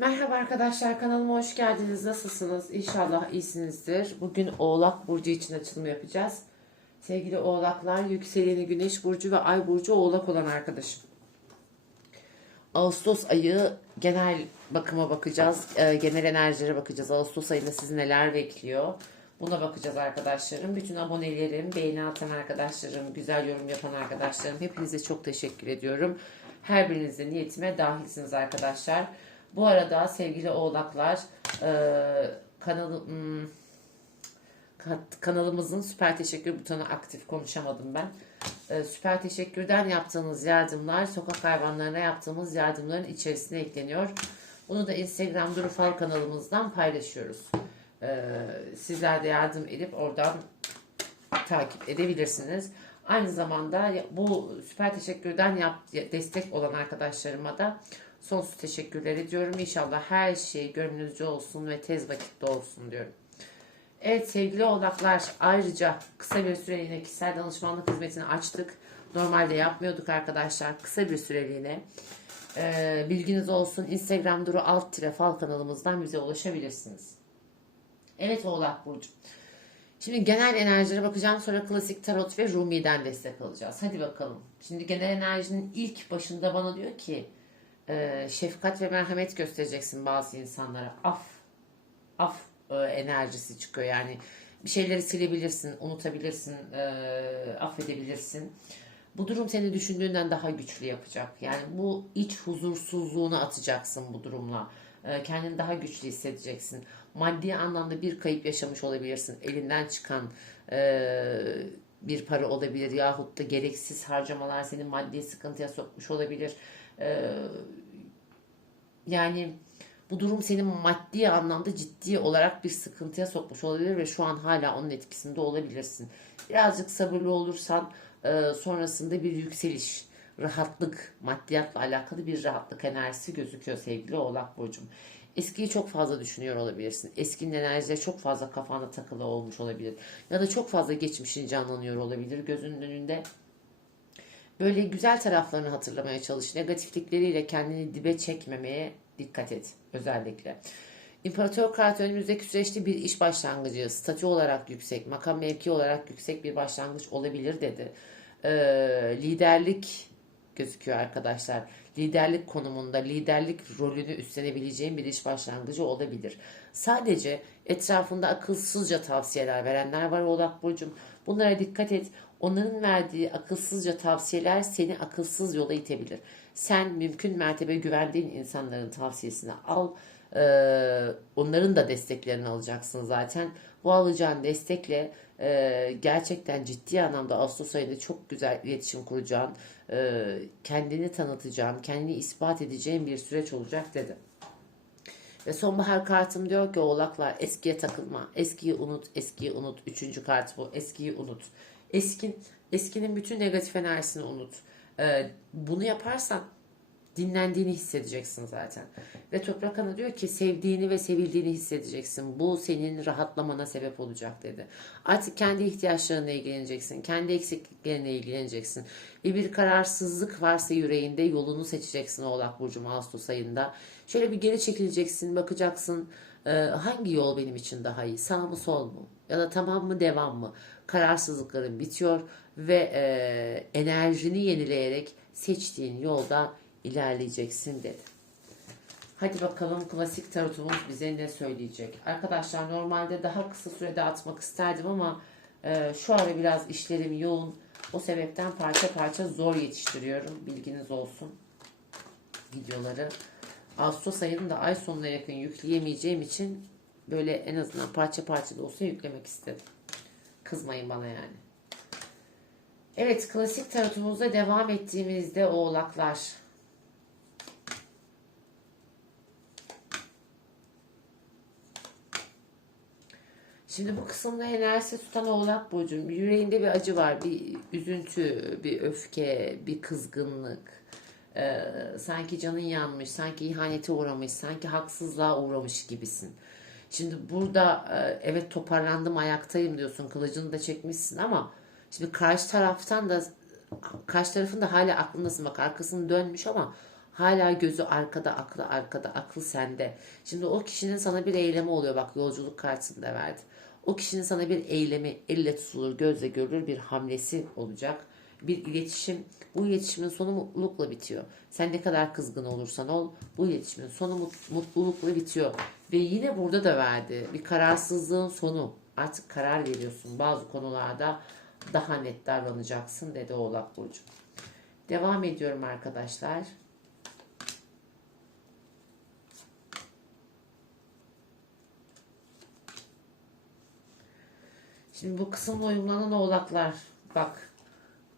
Merhaba arkadaşlar kanalıma hoş geldiniz. Nasılsınız? İnşallah iyisinizdir. Bugün Oğlak Burcu için açılım yapacağız. Sevgili Oğlaklar, yükseleni Güneş Burcu ve Ay Burcu Oğlak olan arkadaşım. Ağustos ayı genel bakıma bakacağız. Ee, genel enerjilere bakacağız. Ağustos ayında sizi neler bekliyor? Buna bakacağız arkadaşlarım. Bütün abonelerim, beğeni atan arkadaşlarım, güzel yorum yapan arkadaşlarım. Hepinize çok teşekkür ediyorum. Her biriniz de niyetime dahilsiniz arkadaşlar. Bu arada sevgili oğlaklar e, kanalı, hmm, kanalımızın süper teşekkür butonu aktif konuşamadım ben. E, süper teşekkürden yaptığınız yardımlar sokak hayvanlarına yaptığımız yardımların içerisine ekleniyor. Bunu da Instagram Durufal kanalımızdan paylaşıyoruz. E, sizler de yardım edip oradan takip edebilirsiniz. Aynı zamanda bu süper teşekkürden yap, destek olan arkadaşlarıma da sonsuz teşekkürler ediyorum. İnşallah her şey gönlünüzce olsun ve tez vakitte olsun diyorum. Evet sevgili oğlaklar ayrıca kısa bir süreliğine kişisel danışmanlık hizmetini açtık. Normalde yapmıyorduk arkadaşlar. Kısa bir süreliğine. Ee, bilginiz olsun Instagram duru alt tire fal kanalımızdan bize ulaşabilirsiniz. Evet Oğlak Burcu. Şimdi genel enerjilere bakacağım. Sonra klasik tarot ve Rumi'den destek alacağız. Hadi bakalım. Şimdi genel enerjinin ilk başında bana diyor ki e, şefkat ve merhamet göstereceksin bazı insanlara. Af. Af e, enerjisi çıkıyor. Yani bir şeyleri silebilirsin, unutabilirsin, e, affedebilirsin. Bu durum seni düşündüğünden daha güçlü yapacak. Yani bu iç huzursuzluğunu atacaksın bu durumla. E, kendini daha güçlü hissedeceksin. Maddi anlamda bir kayıp yaşamış olabilirsin. Elinden çıkan e, bir para olabilir yahut da gereksiz harcamalar seni maddi sıkıntıya sokmuş olabilir. E, yani bu durum seni maddi anlamda ciddi olarak bir sıkıntıya sokmuş olabilir ve şu an hala onun etkisinde olabilirsin. Birazcık sabırlı olursan e, sonrasında bir yükseliş, rahatlık, maddiyatla alakalı bir rahatlık enerjisi gözüküyor sevgili Oğlak Burcu'm. Eskiyi çok fazla düşünüyor olabilirsin. Eskinin enerjileri çok fazla kafanda takılı olmuş olabilir. Ya da çok fazla geçmişin canlanıyor olabilir gözünün önünde. Böyle güzel taraflarını hatırlamaya çalış. Negatiflikleriyle kendini dibe çekmemeye dikkat et özellikle. İmparator kartı önümüzdeki süreçte bir iş başlangıcı, statü olarak yüksek, makam mevki olarak yüksek bir başlangıç olabilir dedi. Ee, liderlik gözüküyor arkadaşlar. Liderlik konumunda liderlik rolünü üstlenebileceğin bir iş başlangıcı olabilir. Sadece etrafında akılsızca tavsiyeler verenler var Oğlak Burcu'm. Bunlara dikkat et. Onların verdiği akılsızca tavsiyeler seni akılsız yola itebilir. Sen mümkün mertebe güvendiğin insanların tavsiyesini al. Ee, onların da desteklerini alacaksın zaten. Bu alacağın destekle e, gerçekten ciddi anlamda Ağustos ayında çok güzel iletişim kuracağın, e, kendini tanıtacağın, kendini ispat edeceğin bir süreç olacak dedi. Ve sonbahar kartım diyor ki oğlaklar eskiye takılma. Eskiyi unut, eskiyi unut. Üçüncü kart bu. Eskiyi unut. Eskin, eskinin bütün negatif enerjisini unut. Ee, bunu yaparsan dinlendiğini hissedeceksin zaten. Ve Toprak Ana diyor ki sevdiğini ve sevildiğini hissedeceksin. Bu senin rahatlamana sebep olacak dedi. Artık kendi ihtiyaçlarına ilgileneceksin. Kendi eksikliklerine ilgileneceksin. Ve bir kararsızlık varsa yüreğinde yolunu seçeceksin Oğlak Burcu Ağustos ayında. Şöyle bir geri çekileceksin, bakacaksın e, hangi yol benim için daha iyi? Sağ mı sol mu? Ya da tamam mı devam mı? Kararsızlıkların bitiyor ve e, enerjini yenileyerek seçtiğin yolda ilerleyeceksin dedi. Hadi bakalım klasik tarotumuz bize ne söyleyecek. Arkadaşlar normalde daha kısa sürede atmak isterdim ama e, şu ara biraz işlerim yoğun. O sebepten parça parça zor yetiştiriyorum. Bilginiz olsun. Videoları. Ağustos ayının da ay sonuna yakın yükleyemeyeceğim için böyle en azından parça parça da olsa yüklemek istedim. Kızmayın bana yani. Evet klasik tarotumuzda devam ettiğimizde oğlaklar. Şimdi bu kısımda enerjisi tutan oğlak burcum. Yüreğinde bir acı var, bir üzüntü, bir öfke, bir kızgınlık. Ee, sanki canın yanmış, sanki ihanete uğramış, sanki haksızlığa uğramış gibisin. Şimdi burada e, evet toparlandım ayaktayım diyorsun, kılıcını da çekmişsin ama şimdi karşı taraftan da karşı tarafın da hala aklındasın bak arkasını dönmüş ama Hala gözü arkada, aklı arkada, aklı sende. Şimdi o kişinin sana bir eylemi oluyor. Bak yolculuk kartını da verdi. O kişinin sana bir eylemi, elle tutulur, gözle görülür bir hamlesi olacak. Bir iletişim. Bu iletişimin sonu mutlulukla bitiyor. Sen ne kadar kızgın olursan ol, bu iletişimin sonu mut- mutlulukla bitiyor. Ve yine burada da verdi. Bir kararsızlığın sonu. Artık karar veriyorsun. Bazı konularda daha net davranacaksın dedi Oğlak Burcu. Devam ediyorum arkadaşlar. Şimdi bu kısımla uyumlanan oğlaklar bak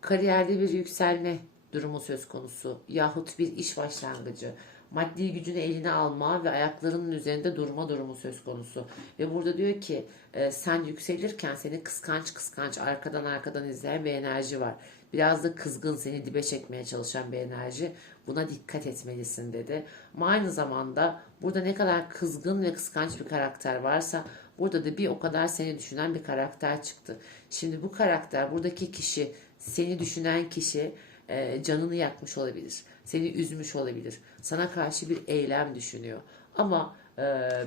kariyerde bir yükselme durumu söz konusu yahut bir iş başlangıcı maddi gücünü eline alma ve ayaklarının üzerinde durma durumu söz konusu ve burada diyor ki e, sen yükselirken seni kıskanç kıskanç arkadan arkadan izleyen bir enerji var biraz da kızgın seni dibe çekmeye çalışan bir enerji buna dikkat etmelisin dedi ama aynı zamanda burada ne kadar kızgın ve kıskanç bir karakter varsa Burada da bir o kadar seni düşünen bir karakter çıktı. Şimdi bu karakter, buradaki kişi, seni düşünen kişi e, canını yakmış olabilir. Seni üzmüş olabilir. Sana karşı bir eylem düşünüyor. Ama e,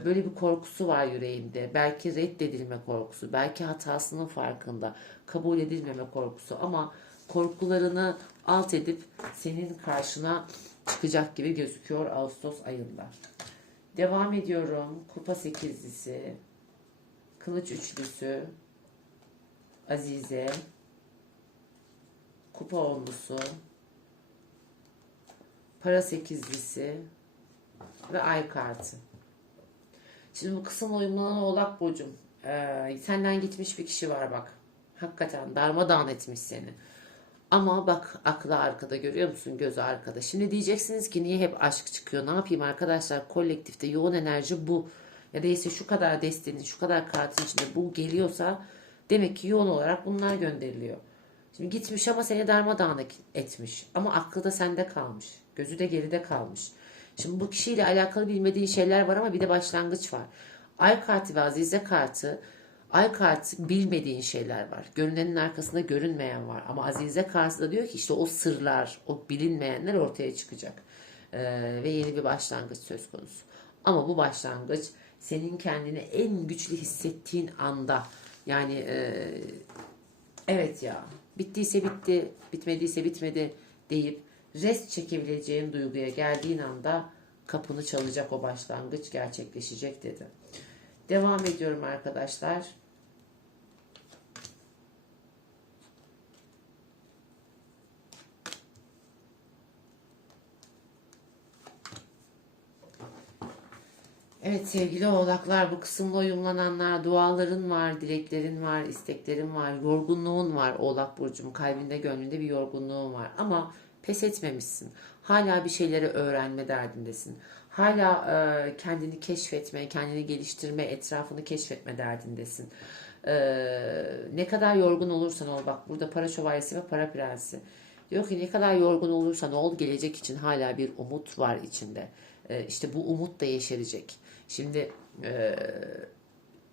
böyle bir korkusu var yüreğinde. Belki reddedilme korkusu, belki hatasının farkında, kabul edilmeme korkusu. Ama korkularını alt edip senin karşına çıkacak gibi gözüküyor Ağustos ayında. Devam ediyorum. Kupa sekizlisi. Kılıç üçlüsü, Azize, Kupa onlusu, Para sekizlisi ve Ay kartı. Şimdi bu kısım uyumlanan oğlak burcum. Ee, senden gitmiş bir kişi var bak. Hakikaten darmadağın etmiş seni. Ama bak aklı arkada görüyor musun? Gözü arkada. Şimdi diyeceksiniz ki niye hep aşk çıkıyor? Ne yapayım arkadaşlar? Kolektifte yoğun enerji bu. Ya da ise şu kadar destenin, şu kadar kartın içinde bu geliyorsa demek ki yoğun olarak bunlar gönderiliyor. Şimdi gitmiş ama seni darmadağın etmiş. Ama aklı da sende kalmış. Gözü de geride kalmış. Şimdi bu kişiyle alakalı bilmediğin şeyler var ama bir de başlangıç var. Ay kartı ve azize kartı Ay kartı bilmediğin şeyler var. Görünenin arkasında görünmeyen var. Ama Azize kartı da diyor ki işte o sırlar, o bilinmeyenler ortaya çıkacak. Ee, ve yeni bir başlangıç söz konusu. Ama bu başlangıç senin kendini en güçlü hissettiğin anda yani e, evet ya bittiyse bitti, bitmediyse bitmedi deyip rest çekebileceğin duyguya geldiğin anda kapını çalacak o başlangıç gerçekleşecek dedi. Devam ediyorum arkadaşlar. Evet sevgili oğlaklar bu kısımla uyumlananlar duaların var, dileklerin var, isteklerin var, yorgunluğun var oğlak burcum. Kalbinde gönlünde bir yorgunluğun var ama pes etmemişsin. Hala bir şeyleri öğrenme derdindesin. Hala e, kendini keşfetme, kendini geliştirme, etrafını keşfetme derdindesin. E, ne kadar yorgun olursan ol bak burada para şövalyesi ve para prensi. Diyor ki ne kadar yorgun olursan ol gelecek için hala bir umut var içinde. E, işte bu umut da yeşerecek. Şimdi e,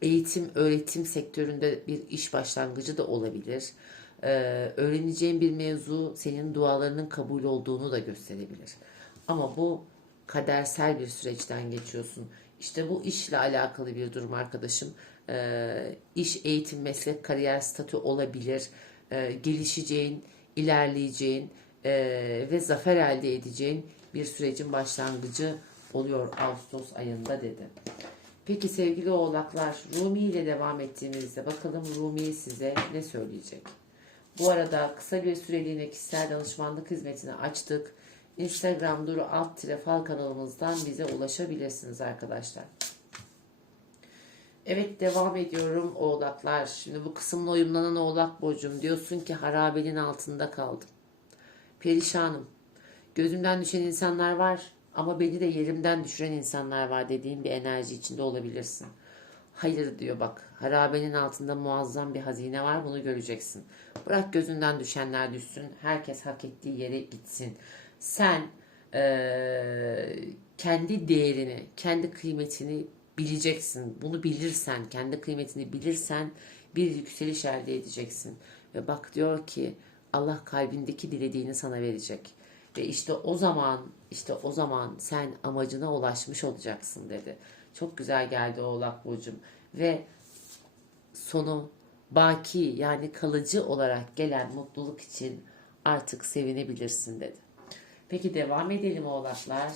eğitim, öğretim sektöründe bir iş başlangıcı da olabilir. E, öğreneceğin bir mevzu senin dualarının kabul olduğunu da gösterebilir. Ama bu kadersel bir süreçten geçiyorsun. İşte bu işle alakalı bir durum arkadaşım. E, iş, eğitim, meslek, kariyer statü olabilir. E, gelişeceğin, ilerleyeceğin e, ve zafer elde edeceğin bir sürecin başlangıcı oluyor Ağustos ayında dedi. Peki sevgili oğlaklar Rumi ile devam ettiğimizde bakalım Rumi size ne söyleyecek? Bu arada kısa bir süreliğine kişisel danışmanlık hizmetini açtık. Instagram Duru alt tire fal kanalımızdan bize ulaşabilirsiniz arkadaşlar. Evet devam ediyorum oğlaklar. Şimdi bu kısımla uyumlanan oğlak burcum diyorsun ki harabenin altında kaldım. Perişanım. Gözümden düşen insanlar var ama beni de yerimden düşüren insanlar var dediğin bir enerji içinde olabilirsin. Hayır diyor bak harabenin altında muazzam bir hazine var bunu göreceksin. Bırak gözünden düşenler düşsün herkes hak ettiği yere gitsin. Sen ee, kendi değerini, kendi kıymetini bileceksin. Bunu bilirsen, kendi kıymetini bilirsen bir yükseliş elde edeceksin. Ve bak diyor ki Allah kalbindeki dilediğini sana verecek. Ve işte o zaman işte o zaman sen amacına ulaşmış olacaksın dedi. Çok güzel geldi Oğlak Burcu'm. Ve sonu baki yani kalıcı olarak gelen mutluluk için artık sevinebilirsin dedi. Peki devam edelim oğlaklar.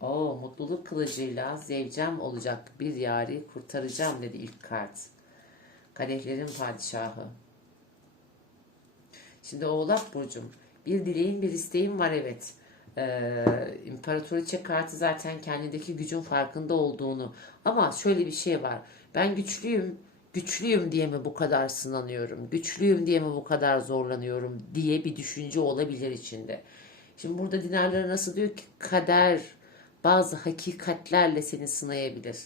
Oo, mutluluk kılıcıyla zevcem olacak bir yari kurtaracağım dedi ilk kart. Kadehlerin padişahı. Şimdi Oğlak Burcu'm bir dileğin bir isteğin var evet. Ee, İmparatoriçe kartı zaten kendindeki gücün farkında olduğunu ama şöyle bir şey var. Ben güçlüyüm, güçlüyüm diye mi bu kadar sınanıyorum, güçlüyüm diye mi bu kadar zorlanıyorum diye bir düşünce olabilir içinde. Şimdi burada dinarları nasıl diyor ki kader bazı hakikatlerle seni sınayabilir.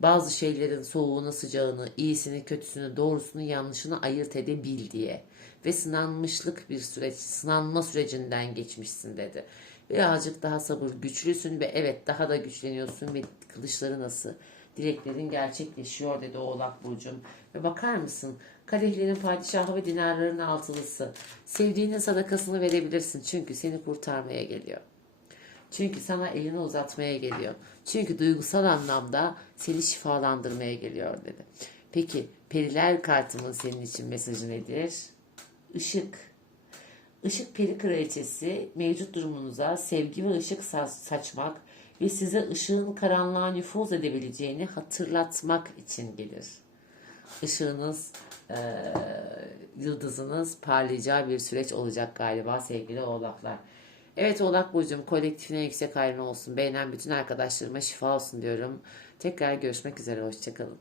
Bazı şeylerin soğuğunu, sıcağını, iyisini, kötüsünü, doğrusunu, yanlışını ayırt edebil diye. Ve sınanmışlık bir süreç, sınanma sürecinden geçmişsin dedi. Birazcık daha sabır, güçlüsün ve evet daha da güçleniyorsun ve kılıçları nasıl, dileklerin gerçekleşiyor dedi Oğlak Burcu'm. Ve bakar mısın? Kadehlerin padişahı ve dinarların altılısı. Sevdiğinin sadakasını verebilirsin çünkü seni kurtarmaya geliyor. Çünkü sana elini uzatmaya geliyor. Çünkü duygusal anlamda seni şifalandırmaya geliyor dedi. Peki periler kartımın senin için mesajı nedir? Işık. Işık peri kraliçesi mevcut durumunuza sevgi ve ışık sa- saçmak ve size ışığın karanlığa nüfuz edebileceğini hatırlatmak için gelir. Işığınız, eee, yıldızınız parlayacağı bir süreç olacak galiba sevgili oğlaklar. Evet Oğlak Burcu'm kolektifine yüksek hayrın olsun. Beğenen bütün arkadaşlarıma şifa olsun diyorum. Tekrar görüşmek üzere. Hoşçakalın.